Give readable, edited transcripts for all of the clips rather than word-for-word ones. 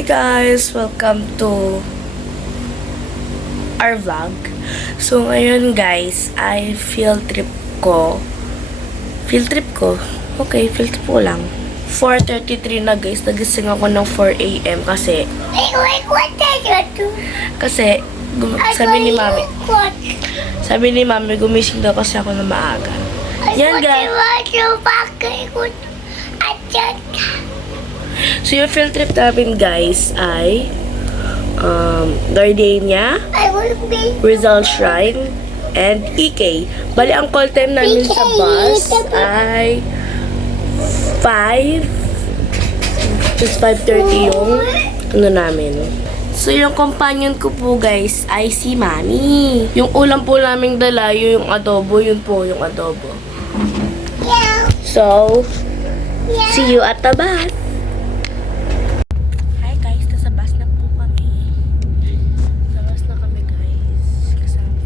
Hi guys! Welcome to our vlog. So ngayon guys, ay field trip ko. Okay, field trip ko lang. 4:33 na guys. Nagising ako ng 4 AM kasi sabi ni mami gumising daw kasi ako na maaga. Yan guys. So yung field trip namin guys ay Gardenia, Rizal Shrine, and EK. Bali ang call time namin sa bus ay 5. Just 5:30 yung ano namin. So yung companion ko po guys ay si Mami. Yung ulam po naming dala yung adobo, yun po yung adobo. So, see you at the bus. Hi guys, nasa bus na po kami. Sa bus na kami guys. Kasama.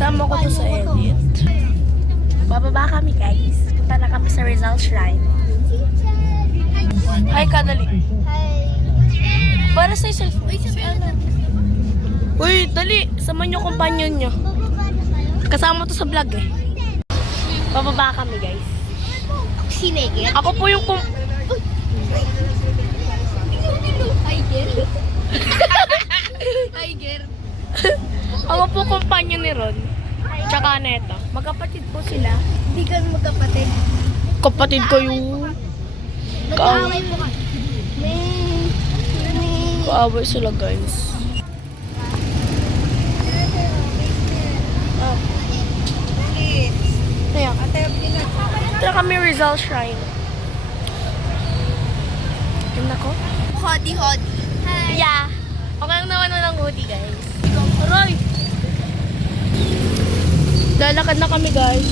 Sama ko to sa edit. Bababa kami guys. Punta na kami sa Rizal Shrine. Hi Kadali. Hi. Para sa cellphone. Uy, dali. Sama nyo companion nyo. Kasama to sa vlog eh. Bababa kami guys. Sinege? Ako po yung Tiger. Ako po companion ni Ron. Tsaka Neta. Magkapatid po sila. Hindi kami magkapatid. Kapatid ko yung Nag-aaway po kami. kaaway sila guys. Ayan. Ito kami Rizal Shrine. Ganda ko? Hodi. Hi. Yeah. Okay lang naman ng hoodie guys. Aroy! Lalakad na kami guys.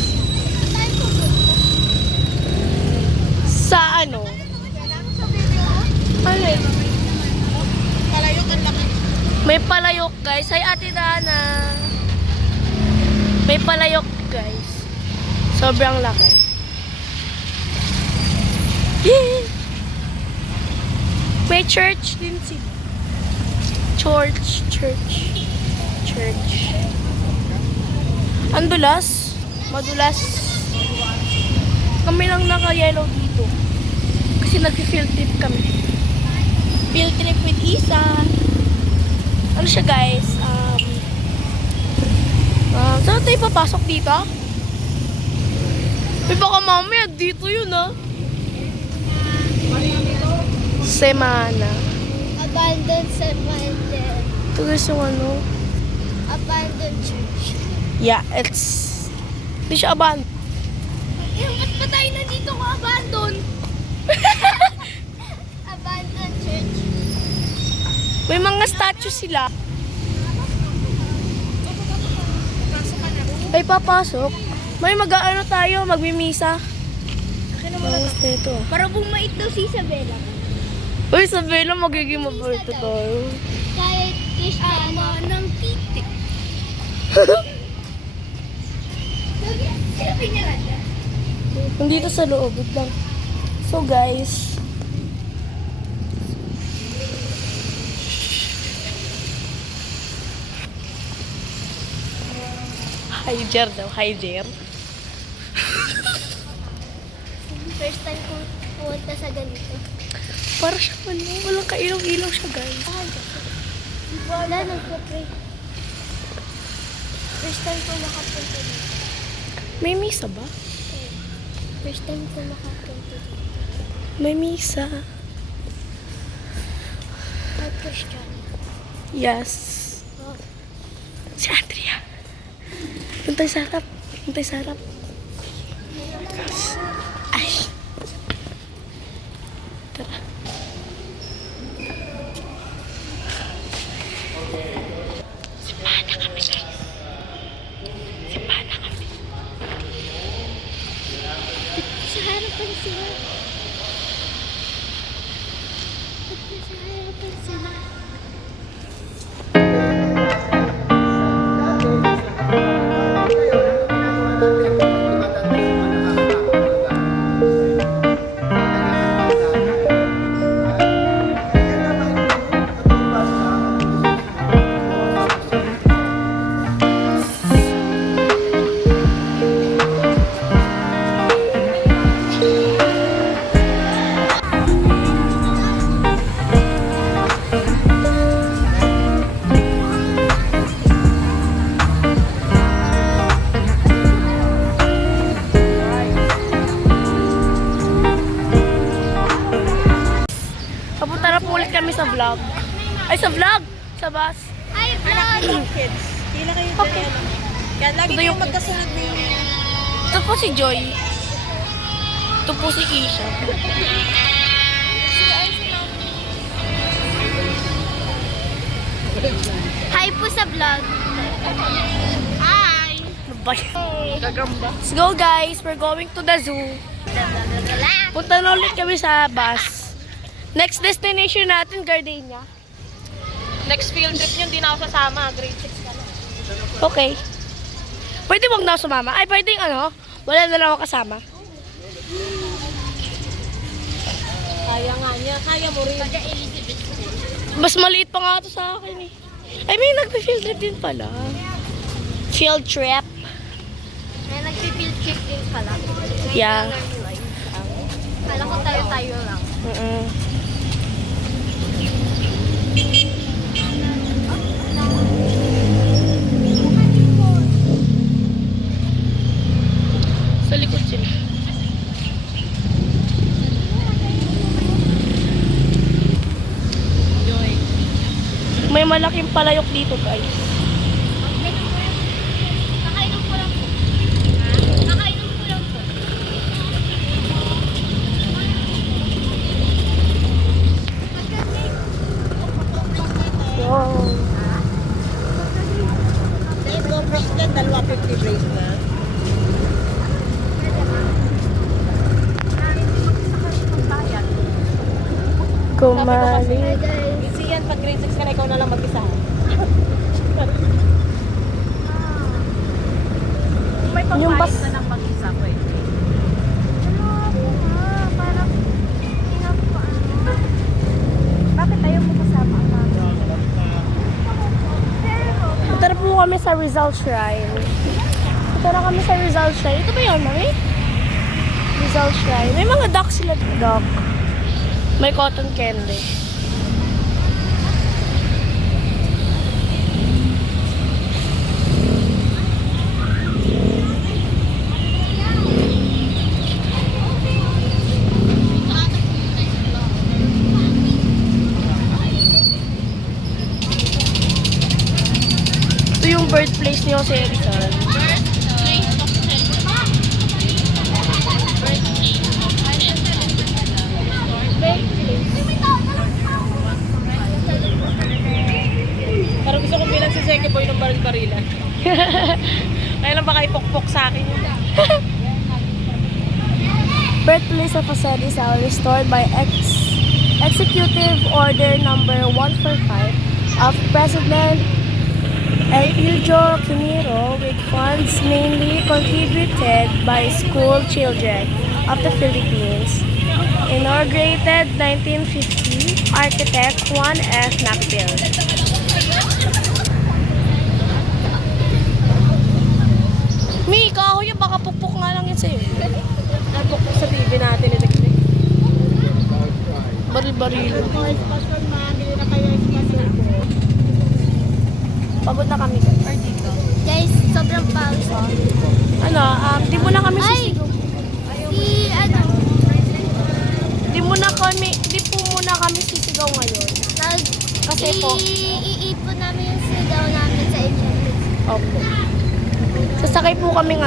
Sa ano? Alin? Palayok ang laki. May palayok guys. Hi Ate Dana. May palayok guys. Sobrang laki. May church din si Church. Ang dulas. Madulas. Kami lang naka-yellow dito. Kasi nag-field trip kami. Field trip with Isa. Ano siya guys? Saan tayo papasok dito? May baka mamaya dito yun Semana. Abandoned Semana. Ito guys yung ano. Abandoned church. Yeah, it's... Hindi siya abandoned. Ba't pa tayo nandito ko abandon? Abandoned May mga statue sila. Ay, papasok. May mag-ano tayo, magmimisa. Ang ito. Para bumait daw si Isabela. Uy, Isabela, magiging mabuti tayo. Kahit Ama ng titik. Silapin niya lang siya. Nandito sa loob, wait lang. So guys, hi Jer daw, hi Jer. First time ko pumunta sa ganito. Para siya walang kailaw-ilaw siya guys. Wala, nagpa-pray. First time ko makapunta dito. May misa ba? First time ko makapunta dito. May misa. At Christian. Yes. Oh. Si Andrea. Puntay sa harap. Puntay sa harap. Ay. Tara. Simbahan na kami guys. Simbahan na kami. Sa harapan sila. Sa harapan sila. Papunta na po ulit kami sa vlog. Ay, sa vlog! Sa bus. Hi, vlog! Kids. Kila kayo Okay. Kaya lagi Ito kayong yung- magkasunod na yun. Ito po si Joy. Ito po si Keisha. Hi po sa vlog. Hi! Gagamba. Let's go guys, we're going to the zoo. Punta na ulit kami sa bus. Next destination natin, Gardenia. Next field trip yun, di na ako sasama. Grade 6 ka na. Okay. Pwede wag na ako sumama. Ay, pwede wala na lang ako kasama. Kaya nga niya. Kaya mo rin. Mas maliit pa nga ito sa akin eh. Ay, may nagpa-field trip din pala. Field trip. May nagpipill trip din pala. Yeah. Kala ko tayo-tayo lang. Sa likod sila. May malaking palayok dito guys. Nakainom ko lang po. Nakainom ko lang po. Wow. Dahil go president, dalawa 50 brace na. Kumali. Easy yan, pag grade 6 ka na, ikaw na lang mag-isa. May Yung bus. na lang mag-isa, pwede. Parang Bakit ayaw mo kasama? Punta na po kami sa Rizal Shrine. Punta na kami sa Rizal Shrine. Ito ba yun, mami? Rizal Shrine. May mga duck sila. Duck. May cotton candy. Ito yung birthplace ni Jose Rizal. birthplace of Jose Rizal restored by Executive Order Number 145 of President Elpidio Quiniro with funds mainly contributed by school children of the Philippines. Inaugurated 1950, architect Juan F. Macbill. Mi, kahoy yan, baka pukpuk nga lang yan sa'yo. Napukpuk sa TV natin, ito. Baril-baril. Pagod na kami. Guys, sobrang pawis. Ano, di mo na kami Ay! sisigaw. Si Di po muna kami sisigaw ngayon. Kasi po. Iipon namin yung sigaw namin sa HMX. Opo. Sasakay po kaming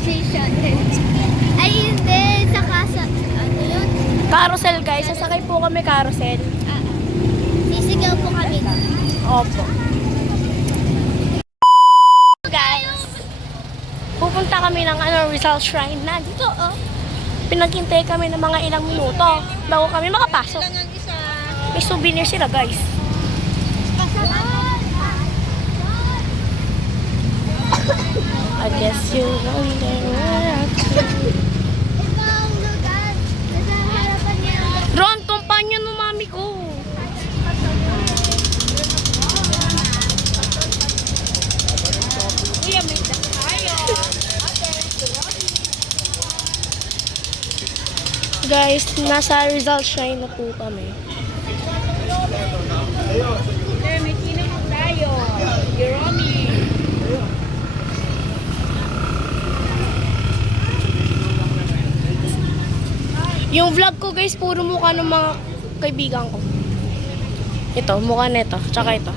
Station. Ay, hindi. Sa kasa. Ano yun? carousel guys. Sasakay po kami carousel. Sisigaw po kami. Opo. Guys, pupunta kami ng Rizal Shrine na dito, oh. Pinaghintay kami ng mga ilang minuto bago kami makapasok. May souvenir sila, guys. I guess you wonder where I've been. Ito ang lugar. Nasa harapan niya. Ron, kumpanya ng mami ko. Guys, nasa Rizal Shrine na po kami. May kinang tayo. Jeromy. Yung vlog ko guys, puro mukha ng mga kaibigan ko. Ito, mukha nito. Tsaka ito.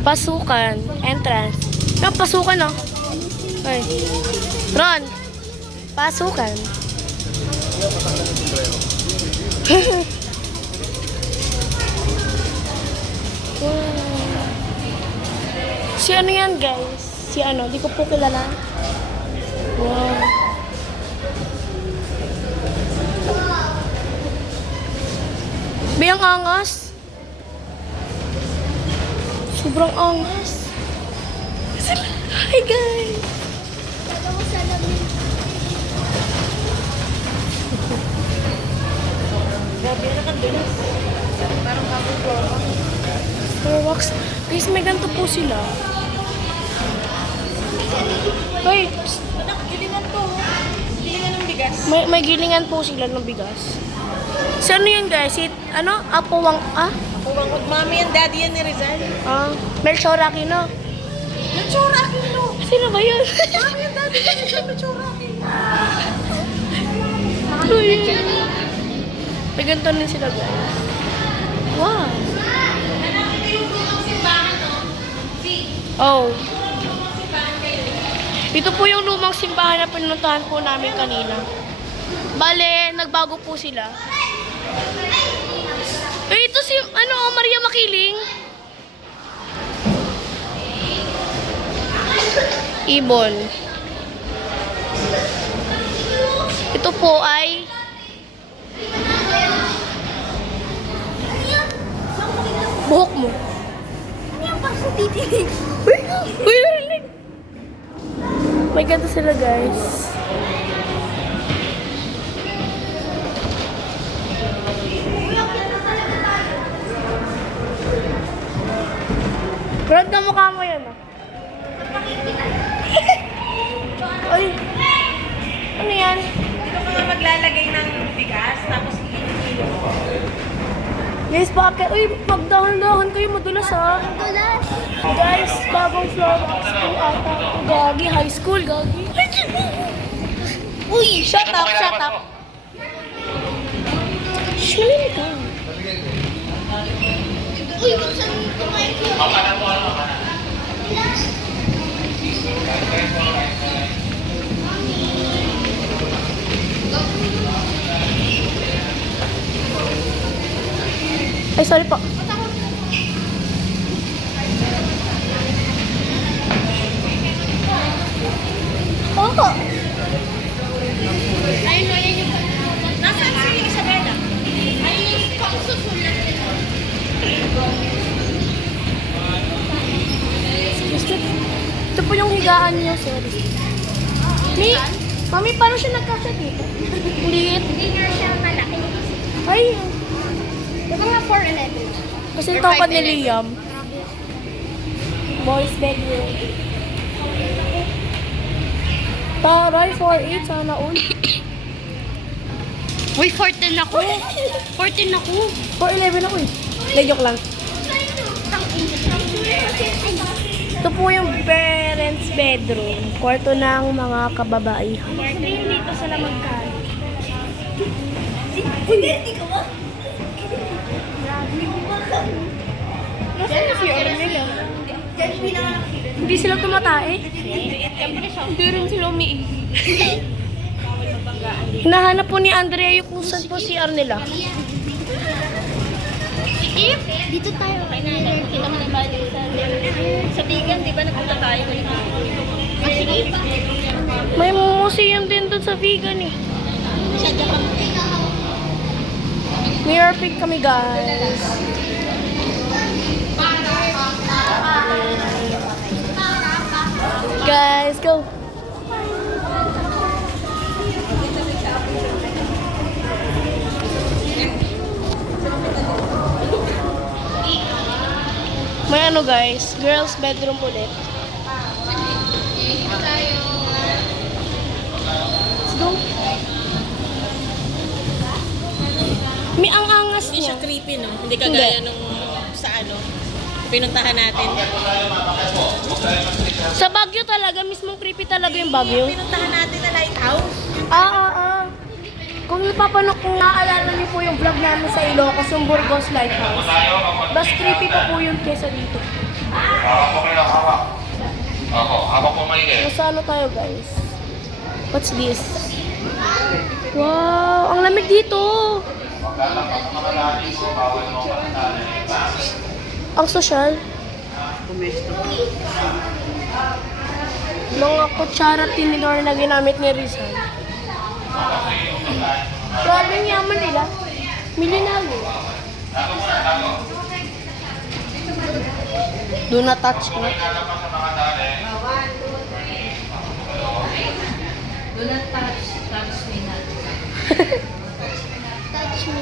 Pasukan. Entrance. Yung pasukan, oh. Ay. Ron. Pasukan. Si ano yan guys? Si ano? Di ko po kilala. Wow. Biyang angas. Sobrang angas. Hi guys. Ako sa lamin. Grabe na kang dulas. Parang kapag Starbucks. Guys, may ganito po sila. Wait. anak, gilingan to. Gilingan ng bigas. May gilingan po sila ng bigas. Si ano yun guys? Si, ano? Apuwang, Pumangkot mami and daddy yan ni Rizal. Melchor Aquino. Yung tsura kilo. Sino ba yun? Mami and daddy yan ni Rizal. Tsura kilo. May ganito din sila guys. Wow. Oh. Ito po yung lumang simbahan na pinuntahan po namin kanina. Bale, nagbago po sila. Ito si, Maria Makiling. Ibon. Ito po ay buhok mo. Ano yung paso titinig? Uy, narinig. May ganito sila, guys. Brad, kamukha mo yun, ah. Uy. Ano yan? Dito ka nga maglalagay ng bigas, tapos iinit mo. Guys, bakit? Uy, magdahan-dahan kayo, madulas, ha? Tulas. Guys, bagong floor box po ata. Gagi, high school, gagi. Uy, shut up, shut up. Shilin ka. Uy, kung saan kumain ko. Ay, sorry po. Oo. Mami, paano siya nagkasya dito? Liit. Hindi nga siya malaki. Ay, Yung mga 4'11". kasi tangkad ni Liam. Boys bedroom. Taray, 4'8", sana all. Uy, 14 ako. 14 ako. 4'11" ako eh. Hindi, joke lang. Ito po yung parents' bedroom. Kwarto ng mga kababaihan. Sabihin dito sila magkano. Nasaan na si Ornella? Hindi sila tumatae? Hindi rin sila umiihi. Hinahanap po ni Andrea yung kung saan po si Arnella. If, dito tayo. Kita mo na ba dito sa Bigan, di ba nagpunta tayo? Sige. May museum din doon sa vegan eh. Siya dyan Mirror pick kami guys. Guys, go! May ano guys, girls bedroom ulit. Let's go. May ang angas Hindi siya niya. creepy, no? Hindi kagaya nung sa ano, pinuntahan natin. Sa Baguio talaga, mismong creepy talaga yung Baguio. Pinuntahan natin na lighthouse. Ah. Kung kung naaalala niyo po yung vlog namin sa Ilocos, yung Burgos Lighthouse. Mas creepy pa po yun kesa dito. Hawak po kayo, hawak. Opo, hawak po maigi. Nasa ano tayo guys? What's this? Wow, ang lamig dito. Ang sosyal. Mga kutsara at tinidor na ginamit ni Rizal. Grabe ang yaman nila. Milyonaryo. Do not touch me.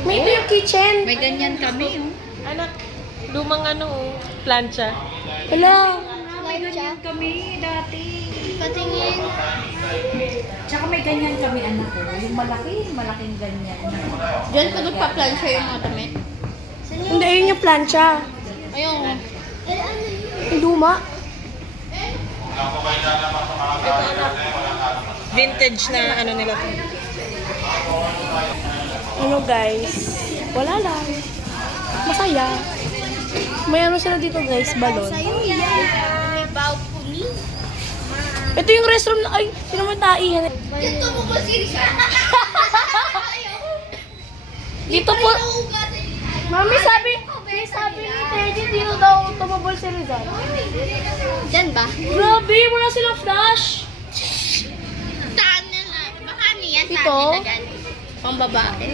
May ito yung kitchen. May ganyan kami. Anak, lumang ano, plancha. Wala. May ganyan kami dati. Patingin. Tsaka may ganyan kami anak ko. Yung malaking ganyan. Diyan ko nagpa-plancha yung mga damit. Hindi, yun yung plancha. Ayun. Yung luma. Vintage na ano nila to. Ano guys? Wala lang. Masaya. May ano sila dito guys, balon. Sa'yo yan. May balcony. Ito yung restroom na, ay, sino mo taihan? Ito mo ba si Rizal? Dito po. Mami, sabi ni Teddy, dito daw tumabol si Rizal. Diyan ba? Grabe, wala silang flash. Saan na lang? Baka niyan Ito? Pang babae.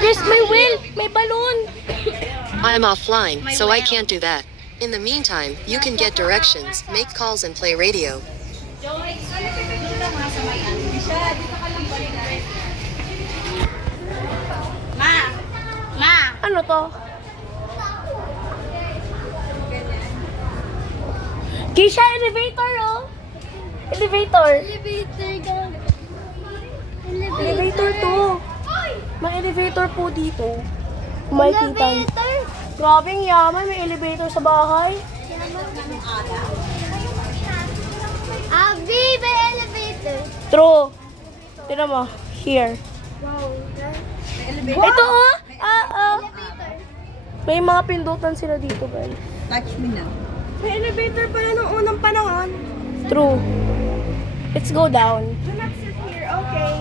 Guys, may wheel, may balon. I'm offline, so I can't do that. In the meantime, you can get directions, make calls, and play radio. Ma! Ano to? Kisha, elevator oh. Elevator. Elevator daw. Elevator to. May elevator po dito. Kung makikita niyo. Elevator? Grabe ang yaman, may elevator sa bahay. Abi, may elevator. True. Tignan mo, here. Wow. Ito oh. Elevator. May mga pindutan sila dito, guys. Touch me now. May elevator pala nung unang panahon. True. Let's go down. Do not sit here, okay?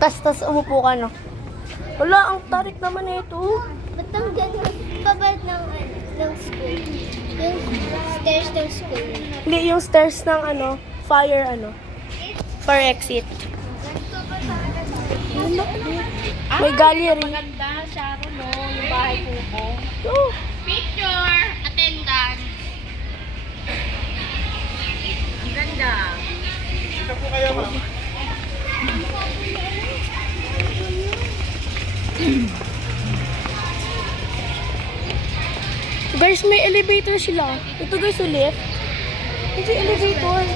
Tas umupo ka, no? Wala, ang tarik naman ito. Ba't ang gano'n? Babad ng school. Yung stairs ng school. Hindi, yung stairs ng fire exit. May gallery. Maganda, Sharon, no? Yung bahay ko. Oh, Picture! Attendance! Ang ganda. Guys, may elevator sila. Ito guys, yung lift. Ito yung elevator.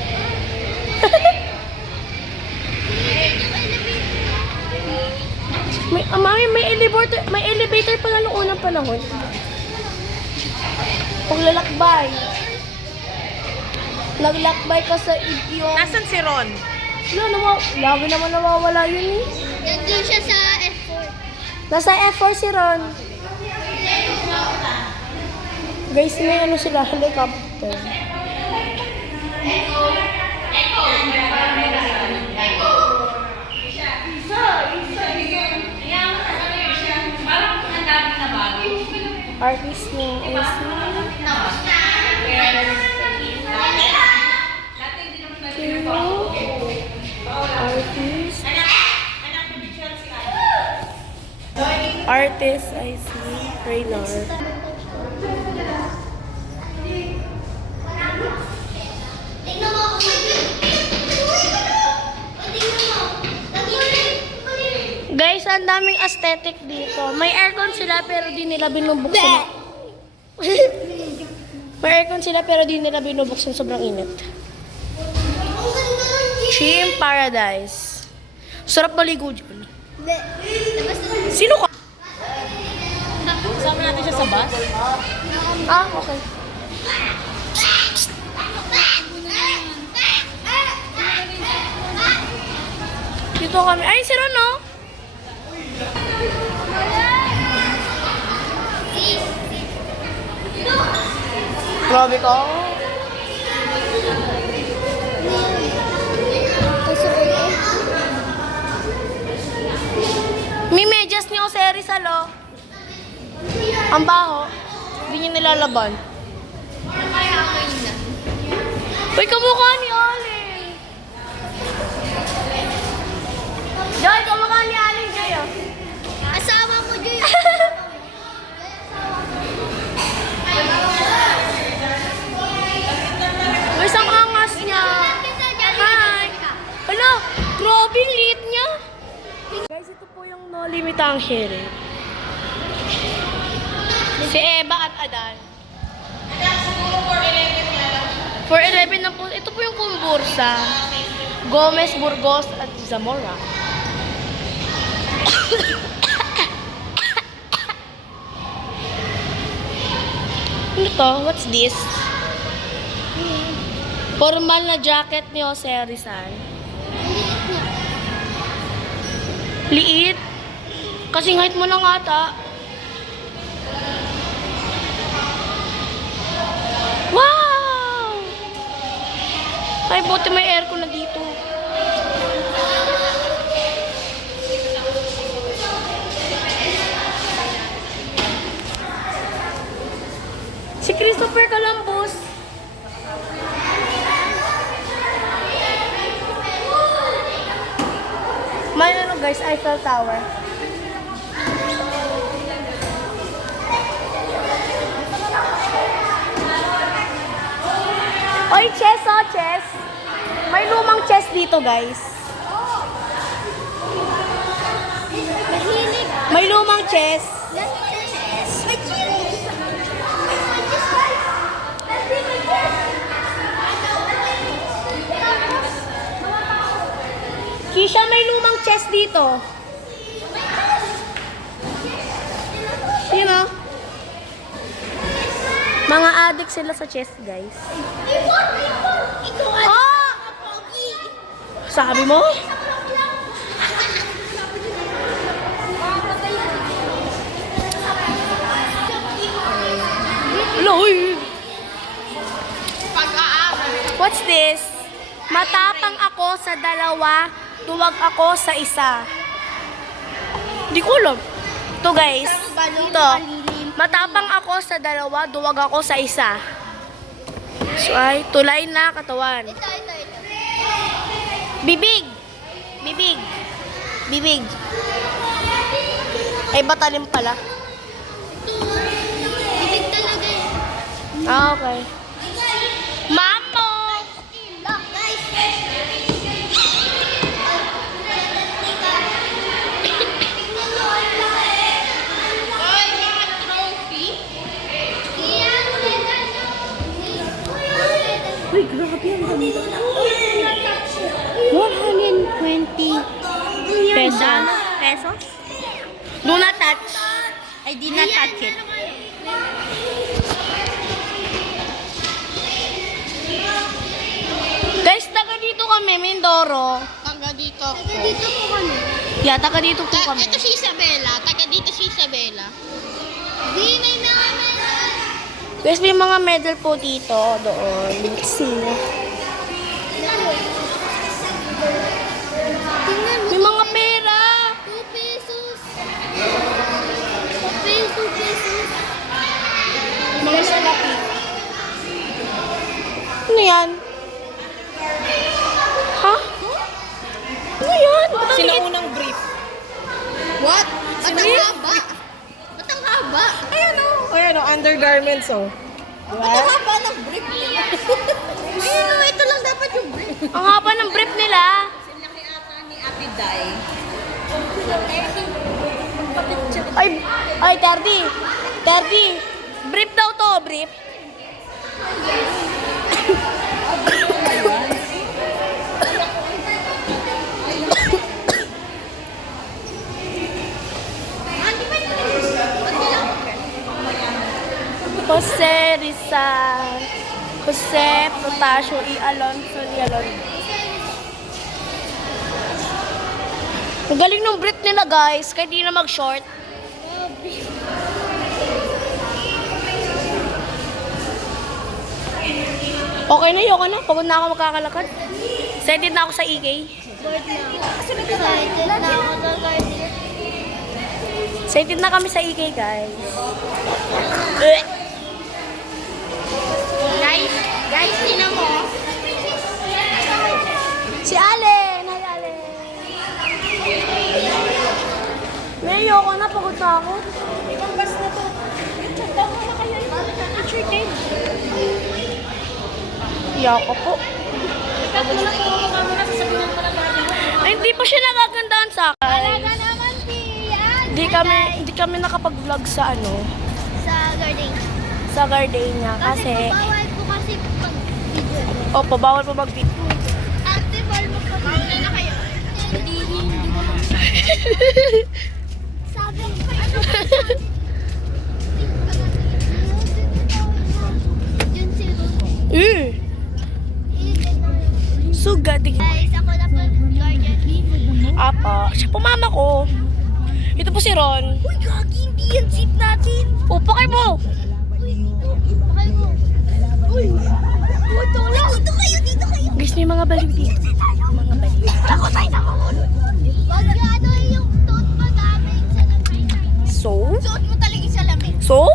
Mami, may elevator pala noong unang panahon. Paglalakbay. Naglakbay ka sa yung... Nasaan si Ron? Lagi naman nawawala yun eh. Nandun siya sa F4. Nasa F4 si Ron. Guys, may ano sila, helicopter. Artist ng AC. Artist, I see. Raynor. Tingnan mo ako. Guys, ang daming aesthetic dito. May aircon sila pero di nila binubuksan. May aircon sila pero di nila binubuksan, sobrang init. Chim Paradise. Sarap maligo dyan. Sino ka? Kasama natin siya sa bus. Ah, okay. Dito kami. Ay, si Ron, no? Grabe ka. May medyas ni Jose Rizal, oh. Ang baho. Hindi niya nilalaban. Uy, kamukha ni Alin. Joy, kamukha ni Alin, Joy, oh. Asawa ko dyan. Guys, ang angas niya. Hi. Hala, grabe, liit niya. Guys, ito po yung No Limit Angel. Si Eva at Adan. 411 na po. Ito po yung kumbursa. Gomez, Burgos at Zamora. Ano to? What's this? Formal na jacket ni Jose Rizal. Liit. Kasing height mo lang ata. Wow! Ay, buti may aircon na dito. Si Christopher Columbus. May ano guys, Eiffel Tower. Oy, chess, oh, chess. May lumang chess dito, guys. May lumang chess. Kisha, may lumang chess dito. Sino? Mga addict sila sa chess, guys. Oh! Sabi mo? Loy! What's this? Matapang ako sa dalawa, tuwag ako sa isa. Di ko alam. Ito guys. Ito. Matapang ako sa dalawa, duwag ako sa isa. So ay, tulay na katawan. Bibig. Bibig. Bibig. Ay, batalim pala. Bibig talaga eh. Ah, okay. Mamo! pesos? Do not touch. I did not touch it. Guys, taga dito kami, Mindoro. Taga dito po kami. Yeah, taga dito po kami. Ito si Isabela. Taga dito si Isabela. Di, may mga Guys, may mga medal po dito, doon. See. May mga pera. 2 pesos. 2 pesos. Mga salapi. Ano yan? Ha? Ano yan? Ba't ang liit? Sinaunang brief. What? Ba't ang haba? Ba't ang haba? Ayan o, undergarments oh. Ba't ang haba ng brief nila? Ayun o, ito lang dapat yung brief. Ang haba ng brief nila. Ay, Terdy. Terdy. Brief daw to, brief. Jose Rizal, Jose Protasio, E. Alonso, E. Alonso. Ang galing ng brief nila guys, kahit di na mag-short. Okay na, okay na. Pagod na ako magkakalakad. Excited na ako sa EK. Excited na kami sa EK guys. Guys, tinan mo. Si Allen! Hi, Allen! May ayoko na, pagod na ako. Ibang bus na to. Tama na kayo. Picture tape. Ayoko po. Ay, hindi pa siya nagagandahan sa akin. Talaga naman siya. Hindi kami nakapag-vlog sa Sa garden. sa Gardenia kasi bawal po kasi pag-video. opo, bawal po mag-video. Ate, bawal mo pa. Bawal na kayo. Hindi ko sabi ko ano ba sabi? Yun si Ruth. Sugadig. Guys, ako na po guardian. Apa, siya po mama ko. Ito po si Ron. Uy, gagi, hindi yan seat natin. O, pakay mo! Bakal mo. Uy, dito kayo, dito kayo. Guys, may mga baliw dito. Mga baliw. Ako tayo na mamulo. Wag ano yung suot mo namin sa lamig. So? Suot mo talaga yung salamin. So?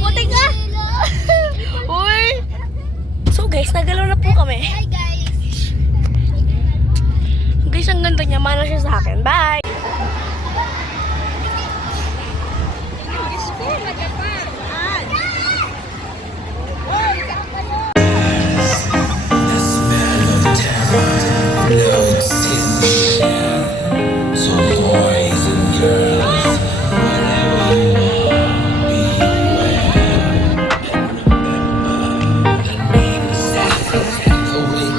Puti ka! Uy! So guys, nagalaw na po kami. Hi guys! Guys, ang ganda niya. Mana siya sa akin. Bye! So boys and girls, wherever you are, beware. And remember, the name is Saturday.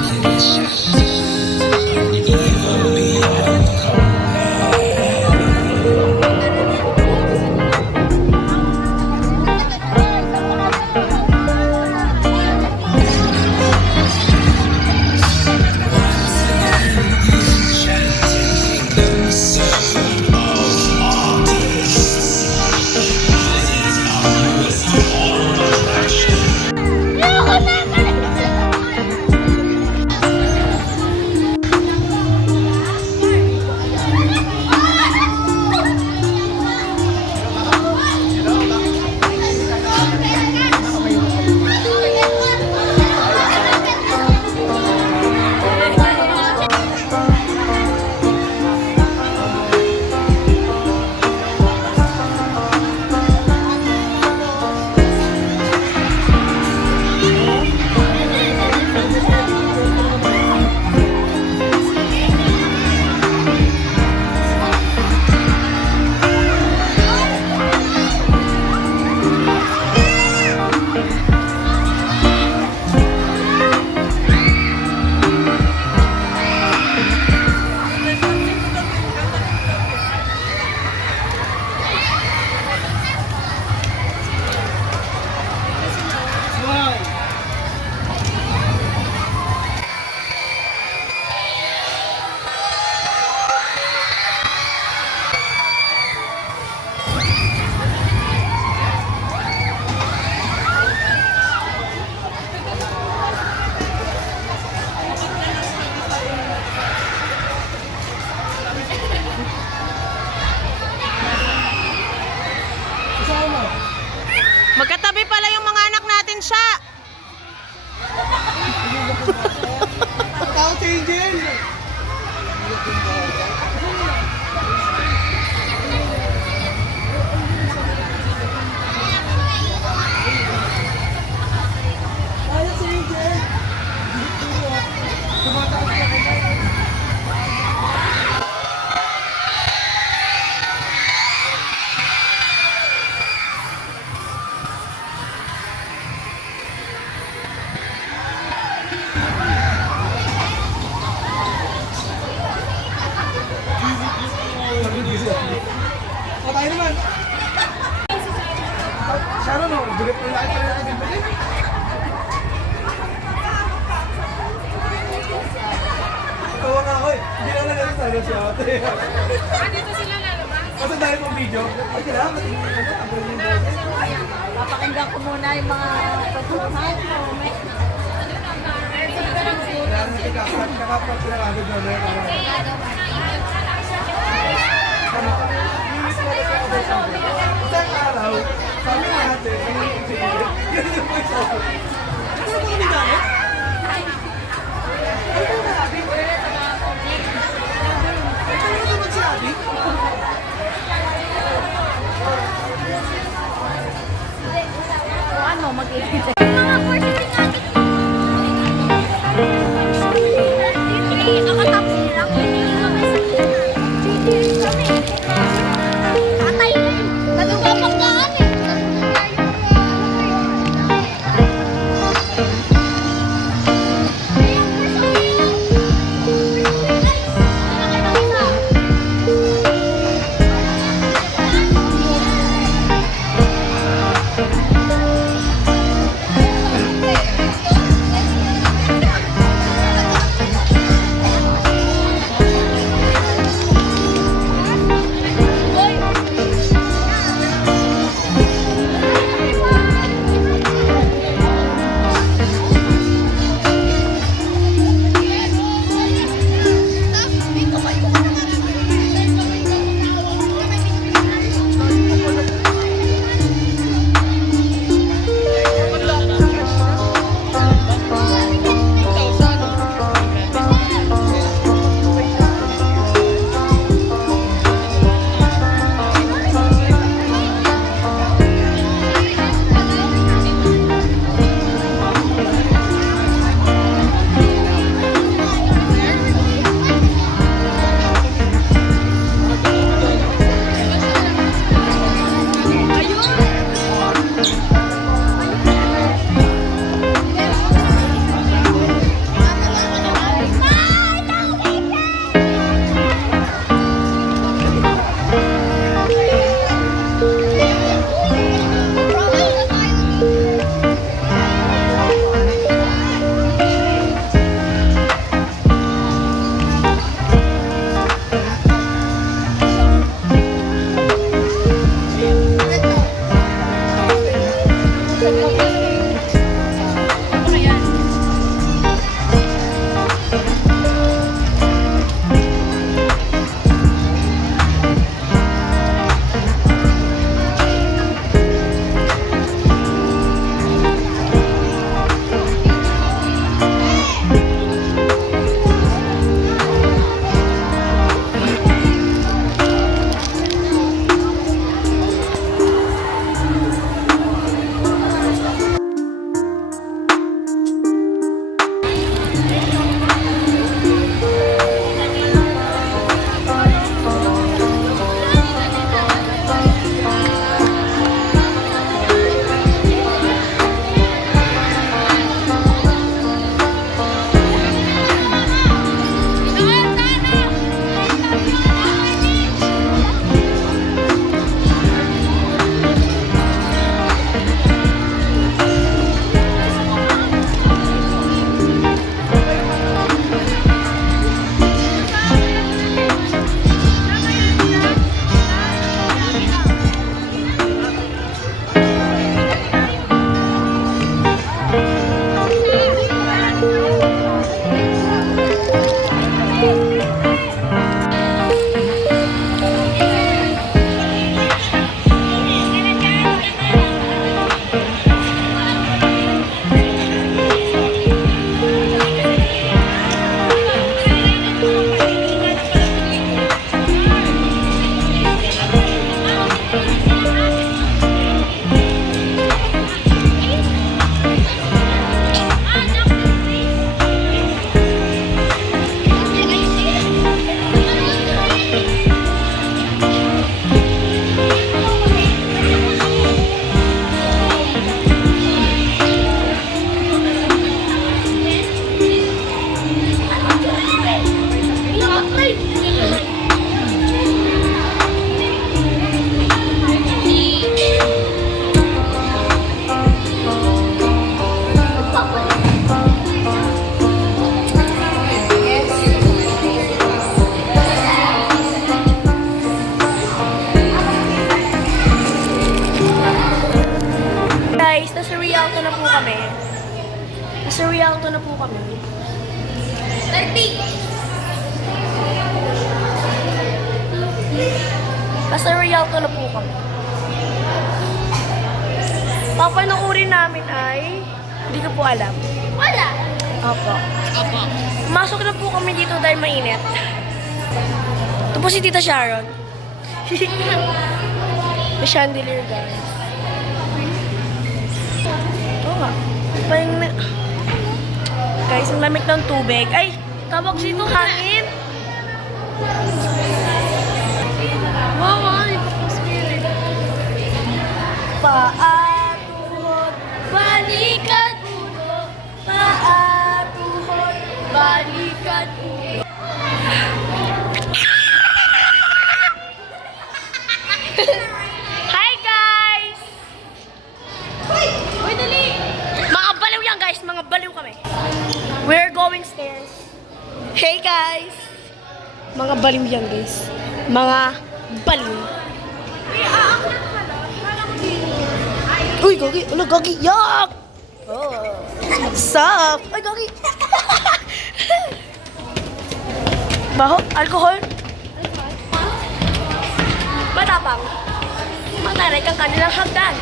Sana si ate. Kasi dahil pong video. Ay, kailangan matingin ano. Papakinggan ko muna yung mga pagkukuhan mo. Kailangan natin kakapag sila kagad na rin. Isang araw, sabi natin, ganun po yung sabi. Ano po kami gamit? Ano po na Abi? Ano naman si Abi? Ano, mag-iikita. Mga portion natin. Nakatapos lang. Tatay na yun. Nagpapanggaan eh. Nasa Rialto na po kami. Papanoorin namin ay, hindi ko po alam. Wala. Opo. Masok na po kami dito dahil mainit. Ito po si Tita Sharon. May chandelier, guys. Oo nga. Parang na... Guys, ang lamig ng tubig. Ay, tawag dito hangin. Wow, ay, spirit. Paa, tuhod, balikan ulo. Paa, tuhod, balikan ulo. Hi, guys! Uy, dali! Mga baliw yan, guys. Mga baliw kami. We're going stairs. Hey, guys! Mga baliw yan, guys. Mga baliw. Uy, Gagi! Ano, Gagi? Yak! Oh. Sup? Ay, Gagi! Baho? Alcohol? Matapang. Mataray kang kanilang hagdan.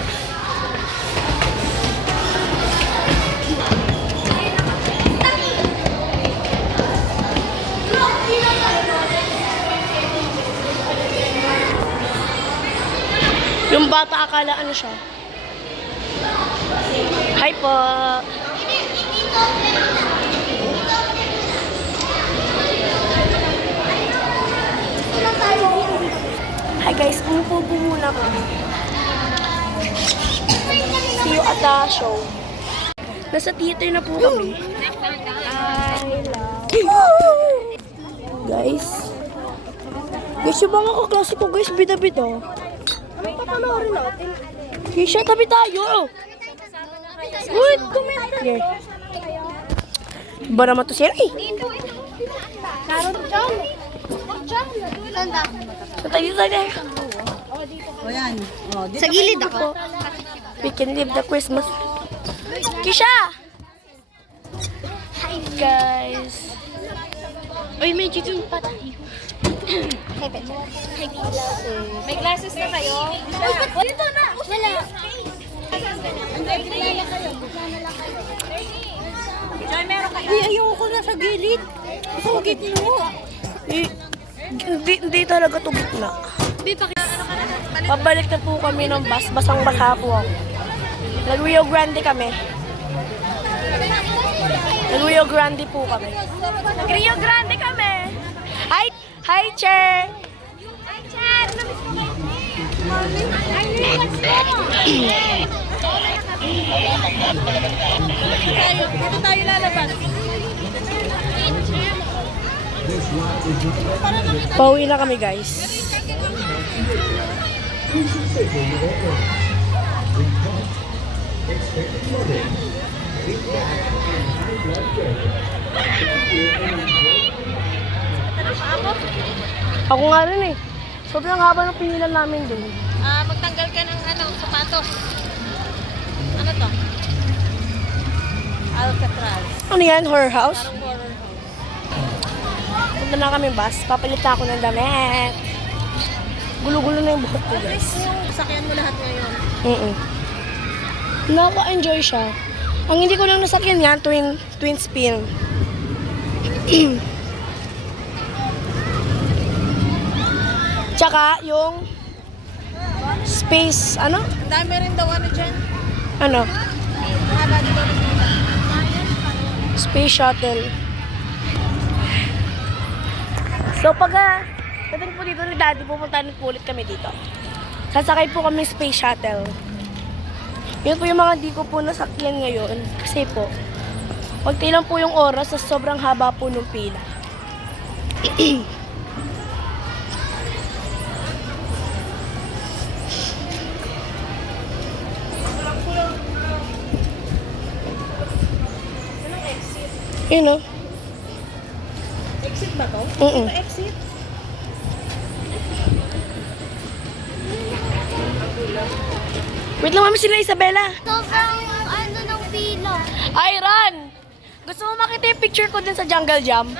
Yung bata akala ano siya? Hi po. Hi guys, umupo po muna ko. See you at the show. Nasa theater na po kami. Guys. Guys, yung mga kaklase ko guys, bida-bida. Ano papanoorin natin? Kisha, tabi tayo! Wait, comment! Okay. Iba naman to siya eh. Karon dyan. Dyan. Tanda. Tayo tayo. O yan. O, dito Sa gilid ako. We can live the Christmas. Kisha! Hi guys! Uy, may chicken pa tayo. May glasses na kayo? Dito na! Wala. Joy, meron kayo? Ay, ayoko na sa gilid. Sa gitno. Hindi talaga to gitna. Pabalik na po kami ng bus. Basang-basa po ako. Nag-Rio Grande kami. Nag-Rio Grande po kami. Nag-Rio Grande kami! Hi, Che! Hi, Chad. Let's go. Dito tayo lalabas. Pauwi na kami, guys. Ako nga rin eh. Sobrang haba ng pinilan namin dun. Magtanggal ka ng sapatos. Ano to? Alcatraz. Ano yan? Horror house? Parang horror house. Punta na kami bus. Papalit na ako ng damit. Gulo-gulo na yung buhok ko, guys. Sakyan mo lahat ngayon. Nakaka-enjoy siya. Ang hindi ko lang nasakyan yan, twin spin. Tsaka yung space, ano? Ang dami rin daw dyan. Ano? Haba dito. Space shuttle. So pag dating po dito ni Daddy, pupunta po ulit kami dito. Sasakay po kami space shuttle. Yun po yung mga di ko po nasakyan ngayon. Kasi po, pagti lang po yung oras sa sobrang haba po ng pila. Yun o. Exit ba to? Exit? Wait lang, mami, sila Isabela. Sobrang ano ng pila. Ay, run! Gusto mo makita yung picture ko dun sa Jungle Jam?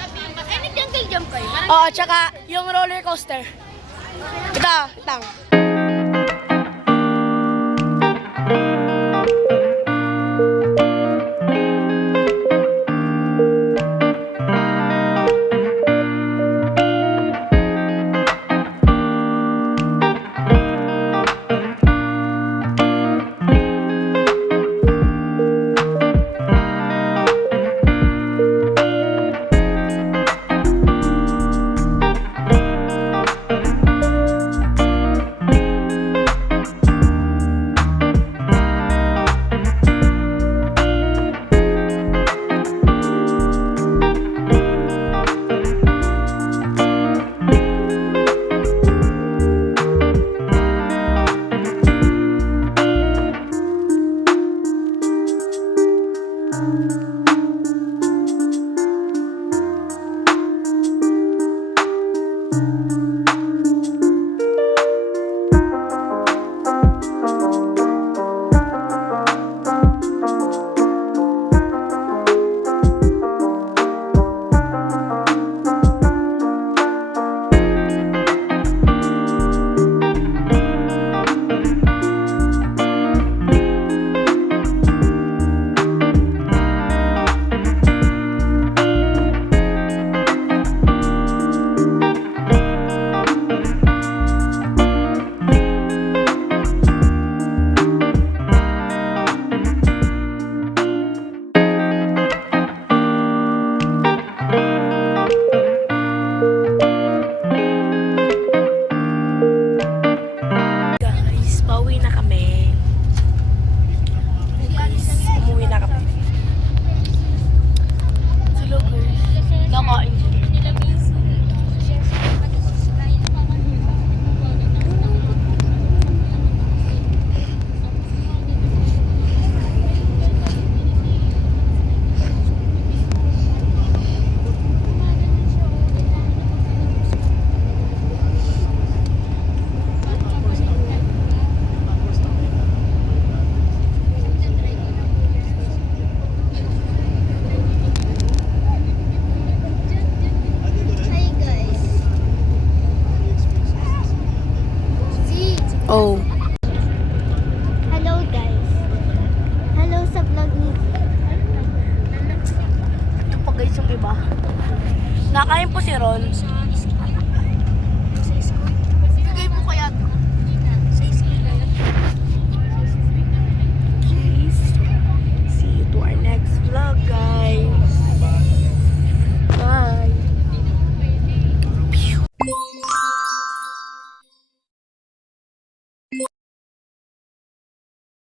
Ay, nag-jungle jump kayo. Oo, tsaka yung roller coaster. Ito, itang. Guys, pauwi na kami. Guys, umuwi na kami. Hello guys. Nakain. Hi guys. Oh. Hello guys. Hello sa vlog ni Ito pa guys yung iba. Nakain po si Ron.